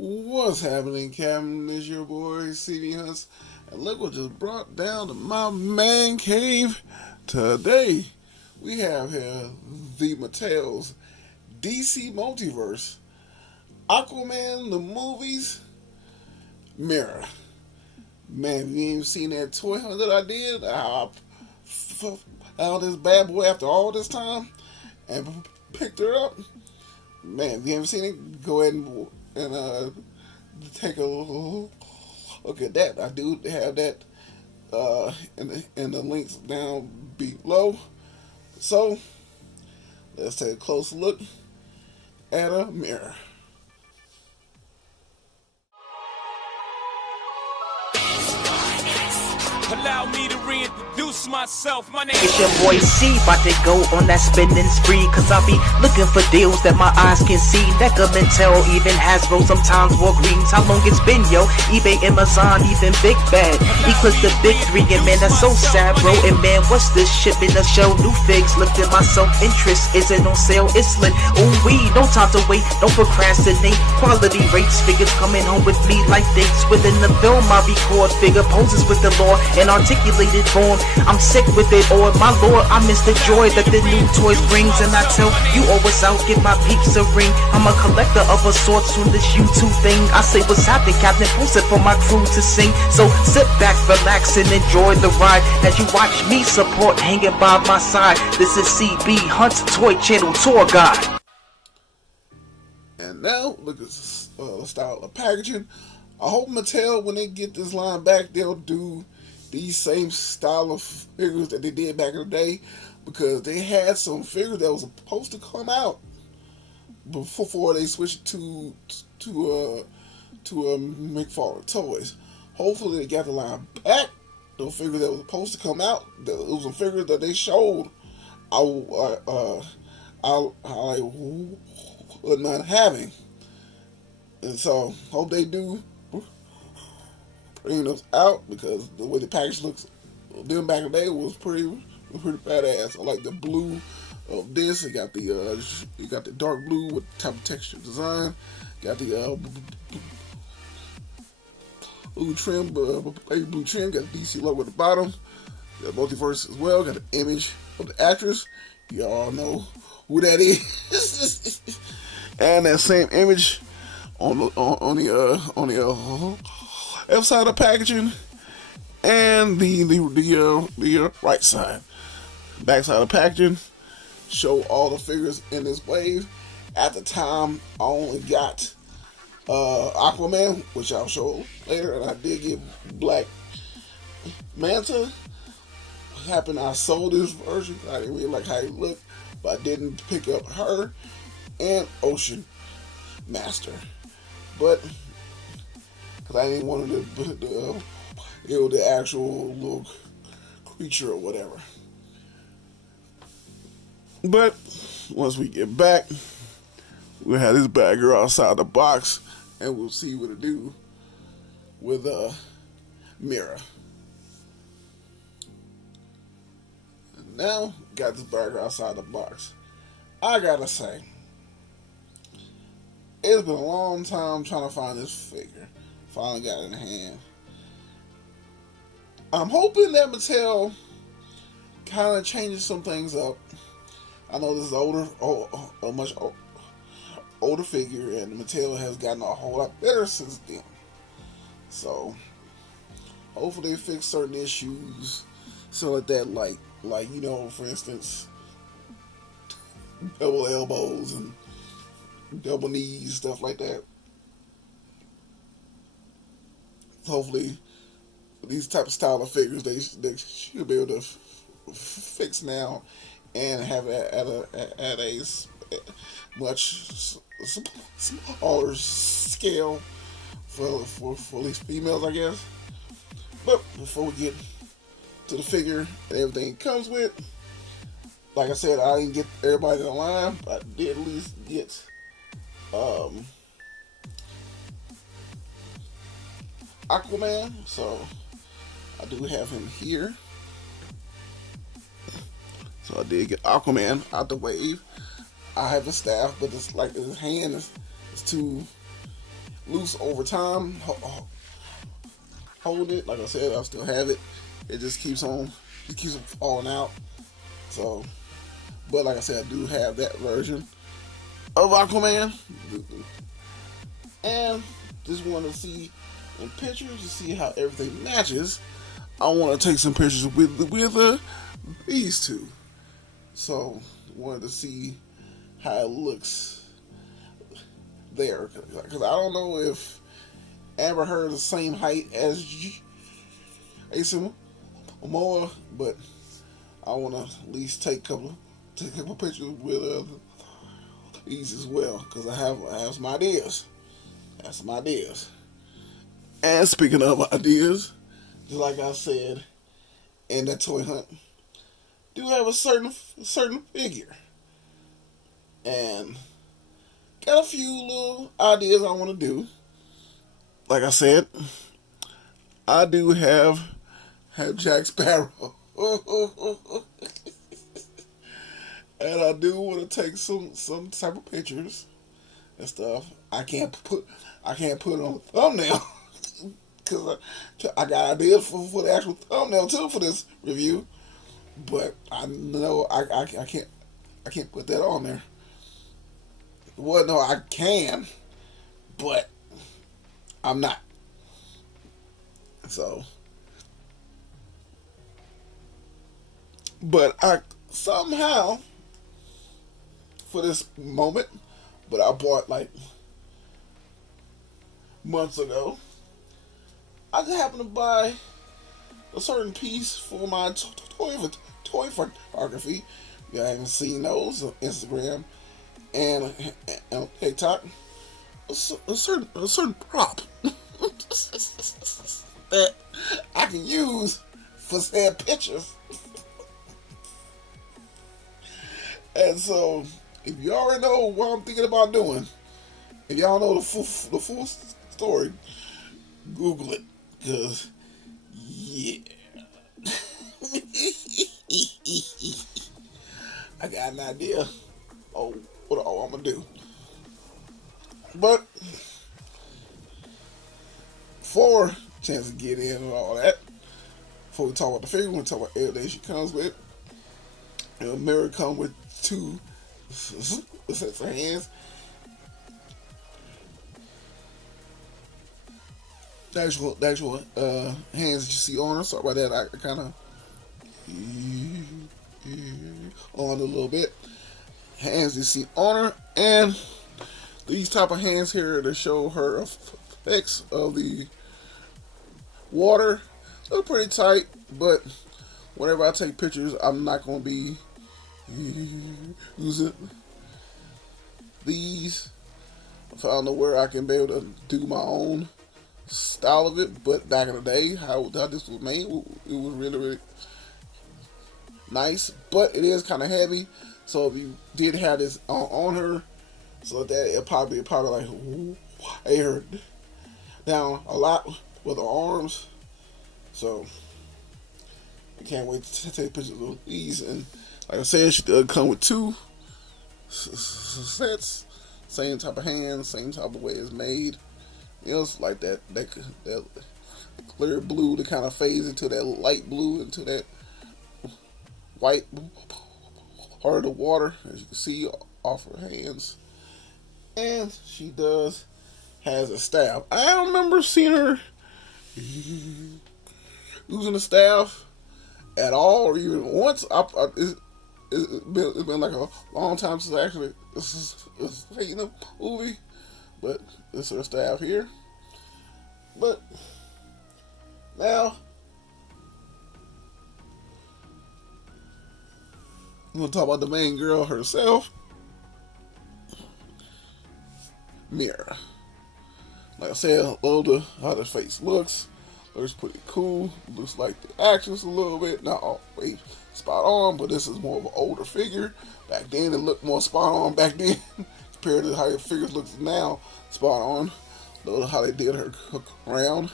What's happening, Captain? It's your boy, cbhunts. And look what just brought down to my man cave today. We have here the Mattel's DC Multiverse, Aquaman the movies, Mera. Man, if you ain't seen that toy hunt that I did, I found this bad boy after all this time and picked her up. Man, if you haven't seen it, go ahead and take a look at that. I do have that in the links down below. So let's take a close look at a mirror. Allow me to reintroduce myself. My name It's your boy C, about to go on that spending spree. Cause I be looking for deals that my eyes can see. Necker, Mattel, even Hasbro, sometimes Walgreens. How long it's been, yo? eBay, Amazon, even Big Bad. Equals the big three, and man, that's so sad, bro. And man, what's this shit in a show? New figs, lifting my self-interest. Is it on sale? It's lit. Ooh, no time to wait, don't procrastinate. Quality rates, figures coming home with me like dates. Within the film, I record figure poses with the law. An articulated form, I'm sick with it, or my lord, I miss the joy that the new toys brings. And I tell you always out, give my peeps a ring. I'm a collector of a sorts on this YouTube thing. I say what's happening, Captain, post it for my crew to sing. So sit back, relax, and enjoy the ride as you watch me support hanging by my side. This is CB Hunt's Toy Channel Tour Guide. And now, look at the style of packaging. I hope Mattel, when they get this line back, they'll do these same style of figures that they did back in the day, because they had some figures that was supposed to come out before they switched to McFarlane Toys. Hopefully they got the line back. Those figures that was supposed to come out, it was some figures that they showed I was not having, and so hope they do bring those out, because the way the package looks, them back in the day was pretty badass. I like the blue of this. It got the you got the dark blue with type of texture design. Got the blue trim, baby blue trim. Got the DC logo at the bottom. Got Multiverse as well. Got the image of the actress. Y'all know who that is. And that same image on the left side of packaging, and the right side. Back side of packaging show all the figures in this wave. At the time, I only got Aquaman, which I'll show later, and I did get Black Manta. What happened, I sold this version. I didn't really like how he looked, but I didn't pick up her and Ocean Master. But because I didn't want the actual little creature or whatever. But once we get back, we'll have this bad girl outside the box, and we'll see what it do with Mera. And now, got this bad girl outside the box. I gotta say, it's been a long time trying to find this figure. Finally got it in hand. I'm hoping that Mattel kind of changes some things up. I know this is a much older figure, and Mattel has gotten a whole lot better since then. So hopefully they fix certain issues, so that like you know, for instance, double elbows and double knees, stuff like that. Hopefully, these type of style of figures they should be able to fix now, and have it at a much smaller scale for at least females, I guess. But before we get to the figure and everything it comes with, like I said, I didn't get everybody in the line, but I did at least get Aquaman, so I do have him here. So I did get Aquaman out the wave. I have a staff, but it's like his hand is too loose over time. Hold it, like I said, I still have it. It just keeps on falling out. So, but like I said, I do have that version of Aquaman, and just want to see in pictures to see how everything matches. I want to take some pictures with these two. So, wanted to see how it looks there, because I don't know if Amber Heard is the same height as Jason Momoa, but I want to at least take a couple pictures with these as well, because I have some ideas. And speaking of ideas, just like I said in that toy hunt, do have a certain figure, and got a few little ideas I want to do. Like I said, I do have Jack Sparrow, and I do want to take some type of pictures and stuff. I can't put it on the thumbnail because I got ideas for the actual thumbnail too for this review, but I know I can't put that on there. Well, no, I can, but I'm not. So, but I somehow, for this moment, but I bought like months ago, I just happened to buy a certain piece for my toy photography. You haven't seen those on Instagram and TikTok. A certain prop that I can use for said pictures. And so, if you already know what I'm thinking about doing, if y'all know the full story, Google it, because yeah, I got an idea of what all I'm gonna do. But for chance to get in and all that, before we talk about the figure, we're gonna talk about everything she comes with. Mera come with 2 sets of hands. The actual hands that you see on her. Sorry about that. I kind of on a little bit. Hands you see on her, and these type of hands here to show her effects of the water. They're pretty tight, but whenever I take pictures, I'm not going to be using these. I found where I can be able to do my own style of it, but back in the day, how this was made, it was really nice, but it is kind of heavy. So if you did have this on her, so that it probably like weigh her down a lot with her arms. So I can't wait to take pictures of these. And like I said, she does come with 2 sets, same type of hands, same type of way it's made. You know, it's like that clear blue that kind of fades into that light blue, into that white part of the water, as you can see off her hands. And she has a staff. I don't remember seeing her using a staff at all, or even once. It's been like a long time since I actually seen a movie. But this is her staff here. But now I'm gonna talk about the main girl herself, Mera. Like I said, I love how the face looks. Looks pretty cool. Looks like the actions a little bit, not always spot on, but this is more of an older figure. Back then, it looked more spot on back then compared to how your figures look now. Spot on. Love how they did her crown.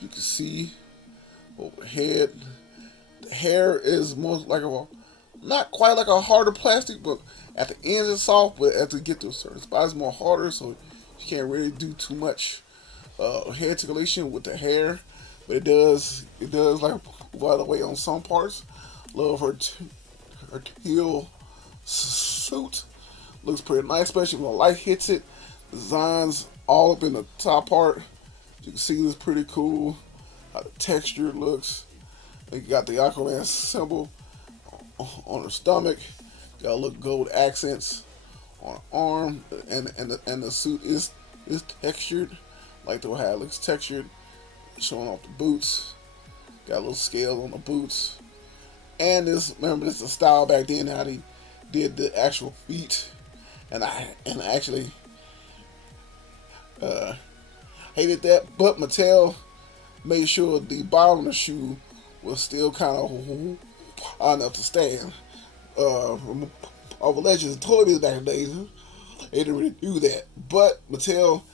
You can see overhead. The hair is more like not quite like a harder plastic, but at the ends it's soft, but as you get to a certain spot, it's more harder, so She can't really do too much hair articulation with the hair, but it does like by the way on some parts. Love her her teal suit. Looks pretty nice, especially when the light hits it. Designs all up in the top part. You can see this pretty cool. How the texture looks. You got the Aquaman symbol on her stomach. Got a little gold accents on her arm, and the suit is textured, like the way it looks textured, showing off the boots. Got a little scale on the boots, and remember this is the style back then how they did the actual feet, and I actually hated that, but Mattel made sure the bottom of the shoe was still kind of high enough to stand. Over Legends told me back in the days, they didn't really do that. But Mattel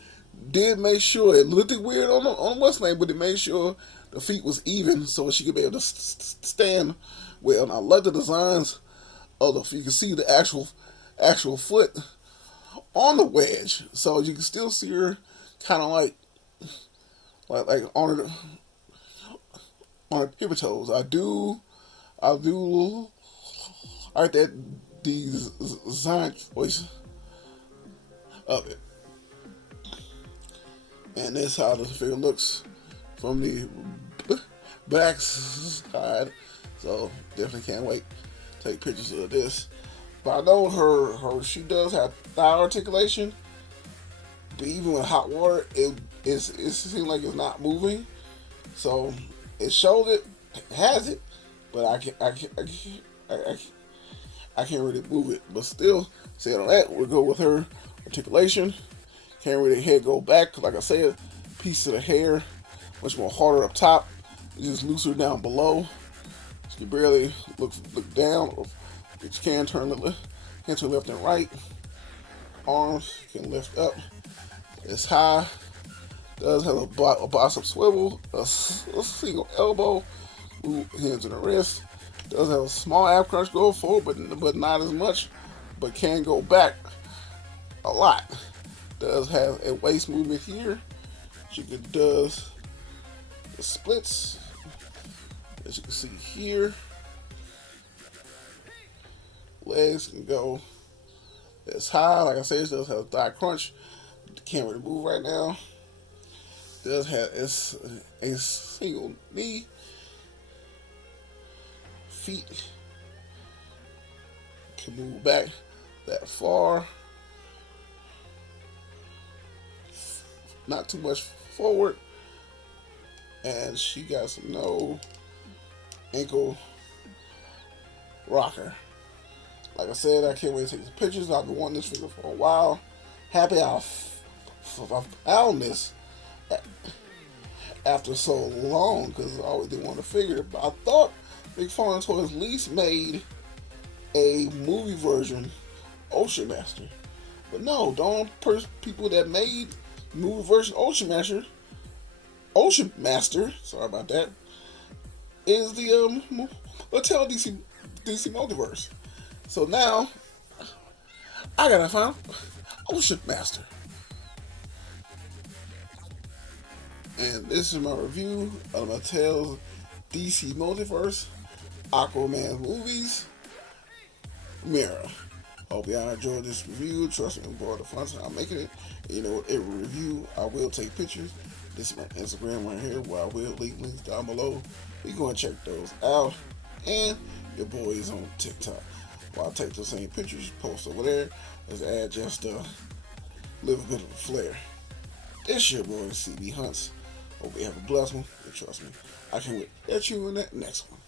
did make sure, it looked weird on what's name, but it made sure the feet was even so she could be able to stand well. And I love the designs of the feet. You can see the actual foot on the wedge, so you can still see her kind of like on her pivot toes. I do like that design choice of it. And that's how the figure looks from the back side. So definitely can't wait to take pictures of this. But I know she does have thigh articulation. But even with hot water, it seems like it's not moving. So it shows it has it, but I can't really move it. But still, saying on that, we'll go with her articulation. Can't really head go back. Like I said, piece of the hair, much more harder up top. It's just looser down below. She can barely look down. But you can turn left and right. Arms can lift up. It's high. Does have a bicep swivel. A single elbow. Hands on the wrist. Does have a small ab crunch go forward, but not as much. But can go back a lot. Does have a waist movement here. She does the splits, as you can see here. Legs can go as high. Like I said, it does have a thigh crunch. Can't really move right now. Does have a single knee. Feet can move back that far. Not too much forward. And she got no ankle rocker. Like I said, I can't wait to take some pictures. I've been wanting this figure for a while. Happy I found this after so long, because I always did want to figure it. But I thought McFarlane Toys at least made a movie version Ocean Master. But no, the only people that made movie version Ocean Master, sorry about that, is the Mattel DC Multiverse. So now I gotta find Ocean Master. And this is my review of Mattel's DC Multiverse Aquaman movies Mera. Hope y'all enjoyed this review. Trust me, I'm bored of fun, so I'm making it. You know, every review I will take pictures. This is my Instagram right here, where I will leave links down below. We go and check those out. And your boy is on TikTok. While I take those same pictures, post over there. Let's add just a little bit of a flair. It's your boy CB Hunts. Hope you have a blessed one. And trust me, I can't wait to catch you in that next one.